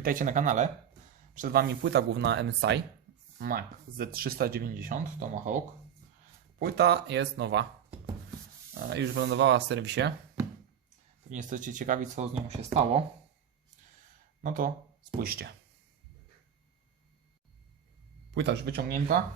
Witajcie na kanale. Przed Wami płyta główna MSI Mac Z390 Tomahawk. Płyta jest nowa. E, Już wylądowała w serwisie. Pewnie jesteście ciekawi, co z nią się stało. No to spójrzcie. Płyta już wyciągnięta.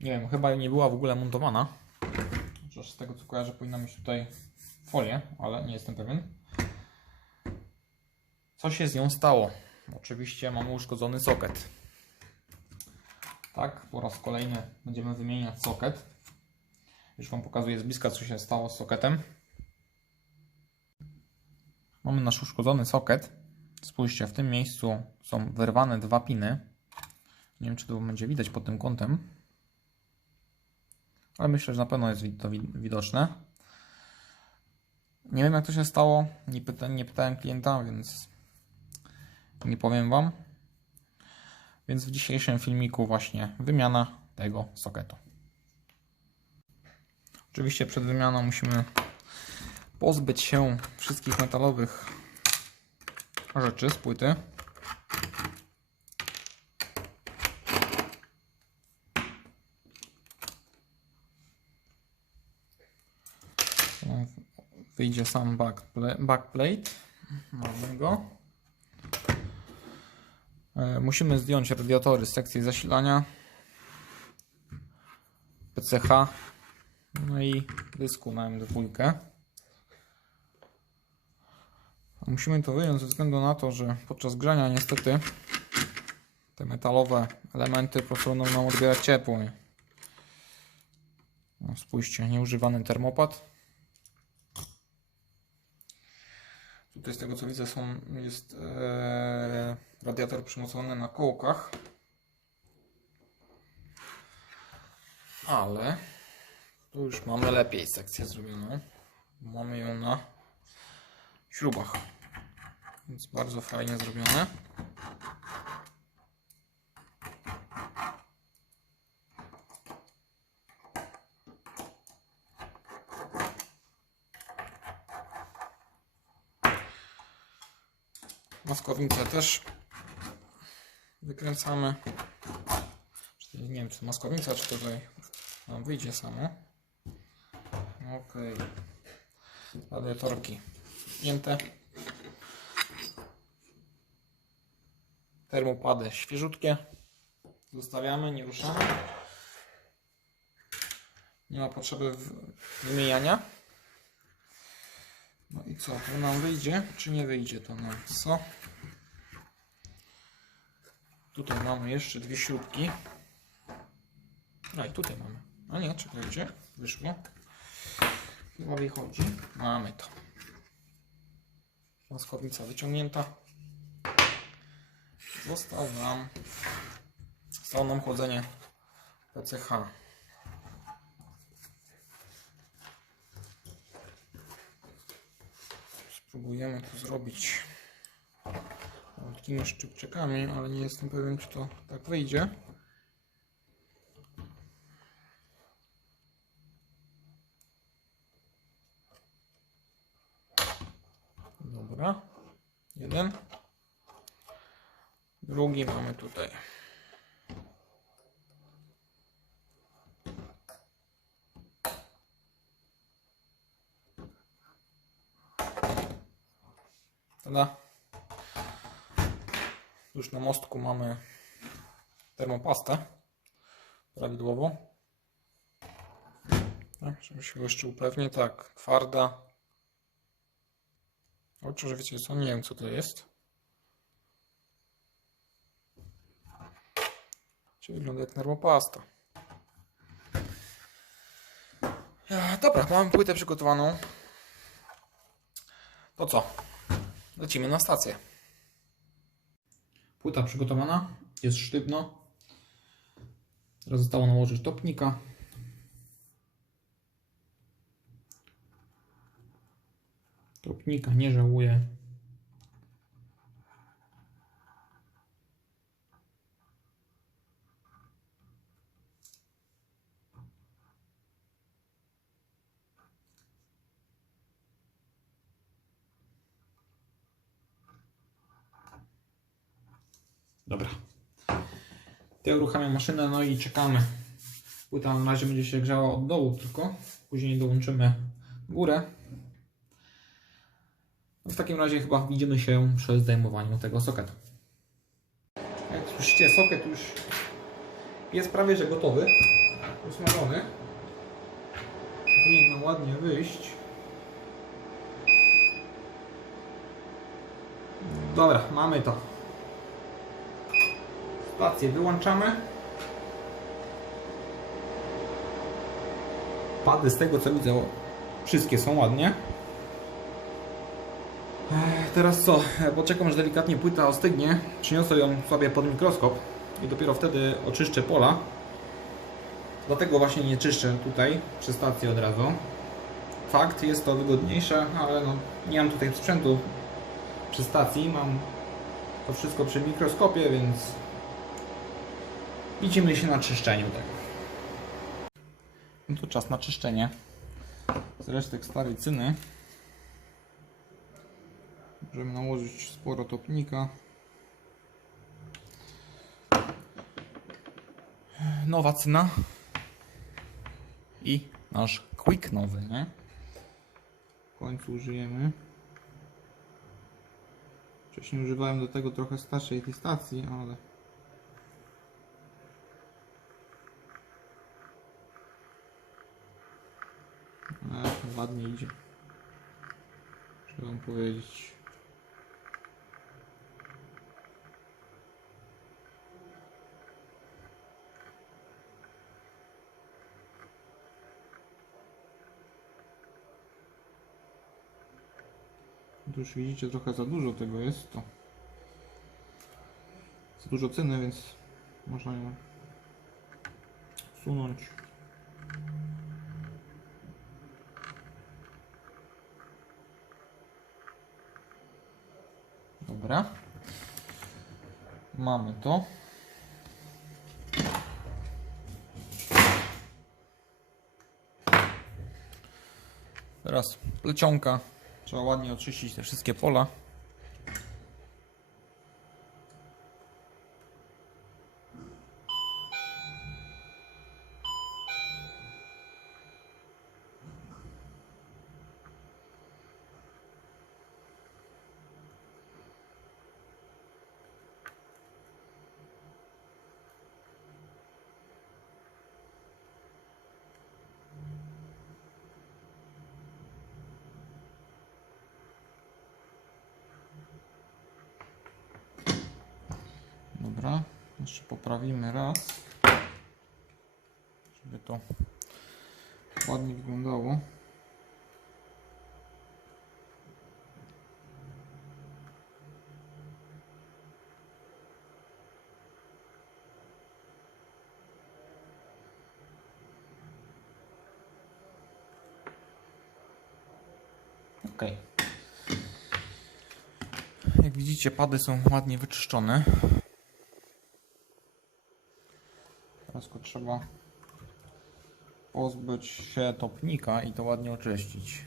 Nie wiem, chyba nie była w ogóle montowana. Chociaż z tego co kojarzę, powinna mieć tutaj folię, ale nie jestem pewien. Co się z nią stało? Oczywiście mamy uszkodzony soket. Tak, po raz kolejny będziemy wymieniać soket. Już Wam pokazuję z bliska, co się stało z soketem. Mamy nasz uszkodzony soket. Spójrzcie, w tym miejscu są wyrwane dwa piny. Nie wiem, czy to będzie widać pod tym kątem. Ale myślę, że na pewno jest to widoczne. Nie wiem, jak to się stało. Nie, pyta, nie pytałem klienta, więc nie powiem Wam. Więc w dzisiejszym filmiku właśnie wymiana tego soketu. Oczywiście przed wymianą musimy pozbyć się wszystkich metalowych rzeczy z płyty. Wyjdzie sam backplate. Mamy go. E, musimy zdjąć radiatory z sekcji zasilania. PCH. No i dysku na M2. Musimy to wyjąć ze względu na to, że podczas grzania niestety te metalowe elementy po prostu będą nam odbierać ciepło. No, spójrzcie, nieużywany termopad. Tutaj z tego co widzę są, jest e, radiator przymocowany na kołkach. Ale tu już mamy lepiej sekcję zrobioną. Mamy ją na śrubach. Więc bardzo fajnie zrobione. Maskownicę też wykręcamy. Nie wiem, czy maskownica, czy tutaj nam wyjdzie samo. Ok. Radiatorki zdjęte. Termopady świeżutkie. Zostawiamy, nie ruszamy. Nie ma potrzeby wymieniania. No co? To nam wyjdzie, czy nie wyjdzie to nam? Co? Tutaj mamy jeszcze dwie śrubki. A i tutaj mamy. A nie, czekajcie. Wyszło. Chyba wychodzi. Mamy to. Maskownica wyciągnięta. Został nam zostało nam chłodzenie PCH. Spróbujemy to zrobić takimi szczypczykami, ale nie jestem pewien, czy to tak wyjdzie. Dobra. Jeden. Drugi mamy tutaj. Tada. Już na mostku mamy termopastę prawidłowo. Tak, żeby się jeszcze upewnić. Tak, twarda. Oczywiście wiecie co, nie wiem co to jest. Czy wygląda jak termopasta. Dobra, mamy płytę przygotowaną. To co? Lecimy na stację. Płyta przygotowana, jest sztywno. Teraz zostało nałożyć topnika. Topnika nie żałuję. Dobra. Ja uruchamiam maszynę, no i czekamy. Płyta na razie będzie się grzała od dołu tylko. Później dołączymy górę. No w takim razie chyba widzimy się przy zdejmowaniu tego soketu. Jak słyszycie, soket już jest prawie że gotowy. Usmażony. Powinien nam ładnie wyjść. Dobra, mamy to. Stację wyłączamy. Pady z tego co widzę, wszystkie są ładnie. Teraz co? E, Poczekam, aż delikatnie płyta ostygnie. Przyniosę ją sobie pod mikroskop i dopiero wtedy oczyszczę pola. Dlatego właśnie nie czyszczę tutaj przy stacji od razu. Fakt, jest to wygodniejsze, ale no, nie mam tutaj sprzętu przy stacji. Mam to wszystko przy mikroskopie, więc widzimy się na czyszczeniu tego. No to czas na czyszczenie z resztek starej cyny. Możemy nałożyć sporo topnika. Nowa cyna i nasz quick nowy, nie? W końcu użyjemy. Wcześniej używałem do tego trochę starszej tej stacji, ale Ech, ładnie idzie. Trzeba wam powiedzieć. Tu już widzicie trochę za dużo tego jest to. Za dużo ceny, więc można ją sunąć. Dobra. Mamy to. Teraz plecionka. Trzeba ładnie oczyścić te wszystkie pola. Dobra, jeszcze poprawimy raz, żeby to ładnie wyglądało. Ok. Jak widzicie, pady są ładnie wyczyszczone. Tylko trzeba pozbyć się topnika i to ładnie oczyścić.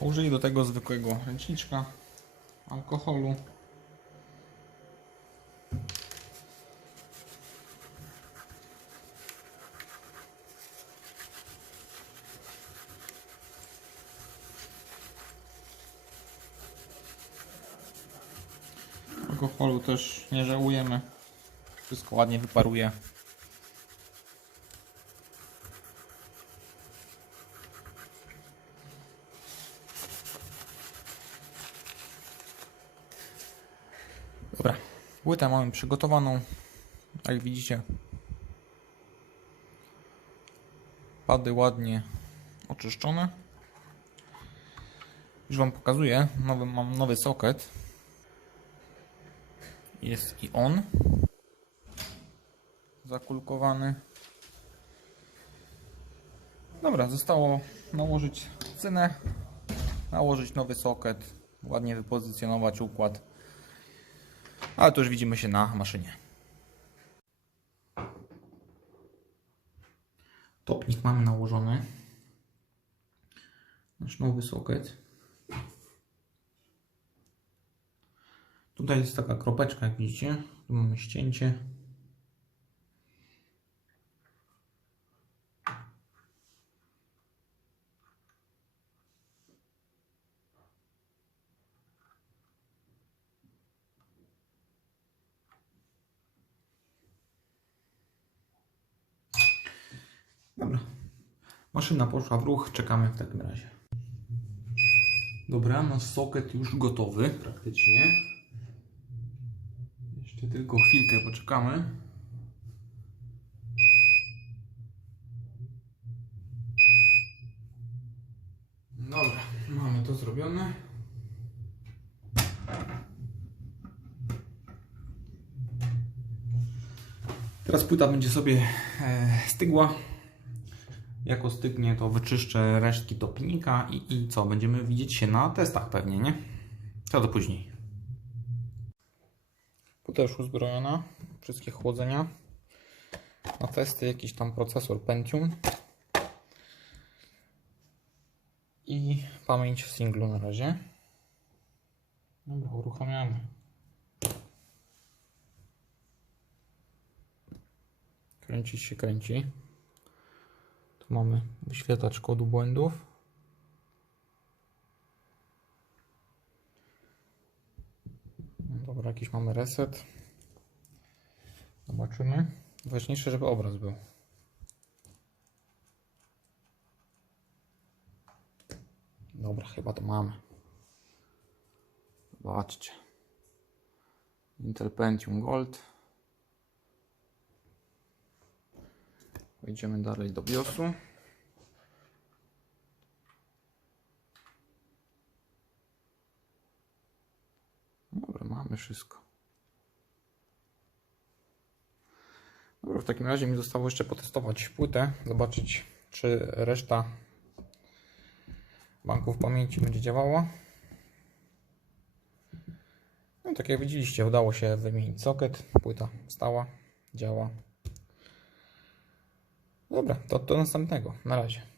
Użyj do tego zwykłego ręczniczka, alkoholu. Alkoholu też nie żałujemy. Wszystko ładnie wyparuje. Dobra, płytę mamy przygotowaną. Jak widzicie, pady ładnie oczyszczone. Już Wam pokazuję. Nowy, mam nowy soket. Jest i on zakulkowany. Dobra, zostało nałożyć cynę, nałożyć nowy soket, ładnie wypozycjonować układ. Ale to już widzimy się na maszynie. Topnik mamy nałożony. Nasz nowy soket. Tutaj jest taka kropeczka, jak widzicie. Tu mamy ścięcie. Dobra. Maszyna poszła w ruch, czekamy w takim razie. Dobra, nasz soket już gotowy praktycznie. Tylko chwilkę poczekamy. Dobra, mamy to zrobione. Teraz płyta będzie sobie e, stygła. Jak ostygnie, to wyczyszczę resztki topnika i, i co? Będziemy widzieć się na testach pewnie, nie? To do później. Płyta już uzbrojona. Wszystkie chłodzenia. Na testy jakiś tam procesor Pentium. I pamięć w singlu na razie. Dobra, uruchamiamy. Kręcić się kręci. Tu mamy wyświetlacz kodu błędów. Dobra, jakiś mamy reset. Zobaczymy. Ważniejsze, żeby obraz był. Dobra, chyba to mamy. Zobaczcie. Intel Pentium Gold. Idziemy dalej do BIOSu. Dobra, mamy wszystko. Dobra, w takim razie mi zostało jeszcze potestować płytę, zobaczyć czy reszta banków pamięci będzie działała. No, tak jak widzieliście, udało się wymienić socket, płyta stała, działa. Dobra, to do następnego. Na razie.